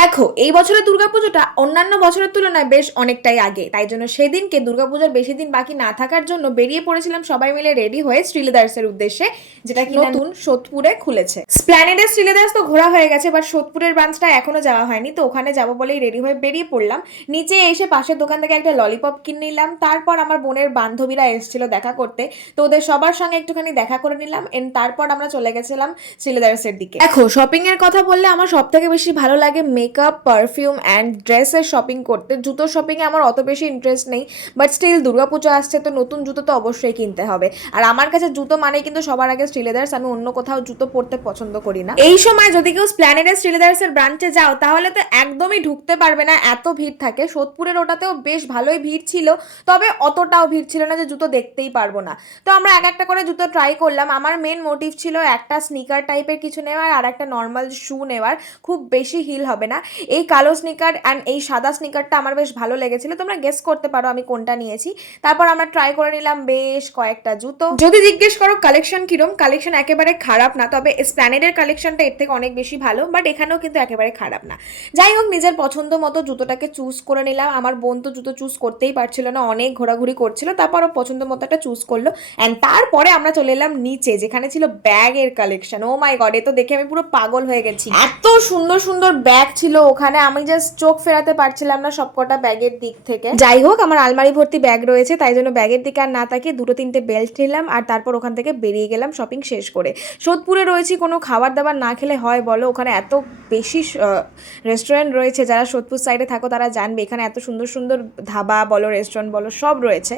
দেখো, এই বছরের দুর্গাপুজোটা অন্যান্য বছরের তুলনায় বেশ অনেকটাই আগে, তাই জন্য সেদিনকে দুর্গাপুজোর বেশি দিন বাকি না থাকার জন্য বেরিয়ে পড়েছিলাম সবাই মিলে রেডি হয়ে শ্রীলেদার্সের উদ্দেশ্যে, যেটা কি নতুন সোদপুরে খুলেছে। স্প্ল্যানেডের শ্রীলেদার্স তো ঘোরা হয়ে গেছে, বাট সোদপুরের ব্রাঞ্চটা এখনো যাওয়া হয়নি, তো ওখানে যাবো বলেই রেডি হয়ে বেরিয়ে পড়লাম। নিচে এসে পাশের দোকান থেকে একটা ললিপপ কিনে নিলাম, তারপর আমার বোনের বান্ধবীরা এসেছিল দেখা করতে, তো ওদের সবার সঙ্গে একটুখানি দেখা করে নিলাম, এন্ড তারপর আমরা চলে গেছিলাম শ্রীলেদার্সের দিকে। দেখো, শপিং এর কথা বললে আমার সব থেকে বেশি ভালো লাগে মেকআপ, পারফিউম অ্যান্ড ড্রেসের শপিং করতে। জুতোর শপিংয়ে আমার অত বেশি ইন্টারেস্ট নেই, বাট স্টিল দুর্গাপুজো আসছে তো নতুন জুতো তো অবশ্যই কিনতে হবে। আর আমার কাছে জুতো মানে কিন্তু সবার আগে শ্রীলেদার্স, আমি অন্য কোথাও জুতো পরতে পছন্দ করি না। এই সময় যদি কেউ স্প্ল্যানেডের শ্রীলেদার্সের ব্রাঞ্চে যাও তাহলে তো একদমই ঢুকতে পারবে না, এত ভিড় থাকে। সোদপুরের ওটাতেও বেশ ভালোই ভিড় ছিল, তবে অতটাও ভিড় ছিল না যে জুতো দেখতেই পারবো না। তো আমরা এক একটা করে জুতো ট্রাই করলাম। আমার মেন মোটিভ ছিল একটা স্নিকার টাইপের কিছু নেওয়ার আর একটা নর্মাল শু নেওয়ার, খুব বেশি হিল হবে না। এই কালো স্নিকার অ্যান্ড এই সাদা স্নিকারটা আমার বেশ ভালো লেগেছিল, তোমরা গেস করতে পারো আমি কোনটা নিয়েছি। তারপর আমরা ট্রাই করে নিলাম বেশ কয়েকটা জুতো। যদি জিজ্ঞেস করো কালেকশন কিরম, কালেকশন একেবারে খারাপ না, তবে স্প্ল্যানেডের কালেকশনটা এর থেকে অনেক বেশি ভালো, বাট এখানেও কিন্তু একেবারে খারাপ না। যাই হোক, নিজের পছন্দ মতো জুতোটাকে চুজ করে নিলাম। আমার বোন তো জুতো চুজ করতেই পারছিল না, অনেক ঘোরাঘুরি করছিল, তারপরও পছন্দ মতো একটা চুজ করলো। অ্যান্ড তারপরে আমরা চলে এলাম নিচে, যেখানে ছিল ব্যাগের কালেকশন। ও মাই গড, এ তো দেখে আমি পুরো পাগল হয়ে গেছি, এত সুন্দর সুন্দর ব্যাগ ছিল ওখানে, আমি জাস্ট চোখ ফেরাতে পারছিলাম না সবকটা ব্যাগের দিক থেকে। যাই হোক, আমার আলমারি ভর্তি ব্যাগ রয়েছে, তাই জন্য ব্যাগের দিকে আর না তাকিয়ে দুটো তিনটে বেল্ট নিলাম, আর তারপর ওখান থেকে বেরিয়ে গেলাম শপিং শেষ করে। সোদপুরে রয়েছি, কোনো খাবার দাবার না খেলে হয় বলো? ওখানে এত বেশি রেস্টুরেন্ট রয়েছে, যারা সোদপুর সাইডে থাকো তারা জানবে এখানে এত সুন্দর সুন্দর ধাবা বলো, রেস্টুরেন্ট বলো, সব রয়েছে।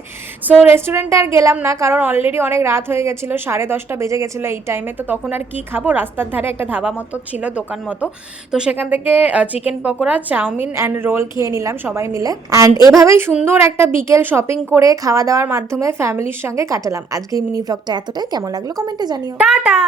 সো রেস্টুরেন্টে আর গেলাম না, কারণ অলরেডি অনেক রাত হয়ে গেছিলো, 10:30 বেজে গেছিলো এই টাইমে, তো তখন আর কি খাবো। রাস্তার ধারে একটা ধাবা মতো ছিল, দোকান মতো, তো সেখান থেকে chicken pakora, chow mein and roll খেয়ে নিলাম সবাই মিলে। অ্যান্ড এভাবেই সুন্দর একটা বিকেল শপিং করে খাওয়া দাওয়ার মাধ্যমে ফ্যামিলির সঙ্গে কাটালাম। আজকের মিনি ব্লগটা এতটাই, কেমন লাগলো কমেন্টে জানিও। টাটা।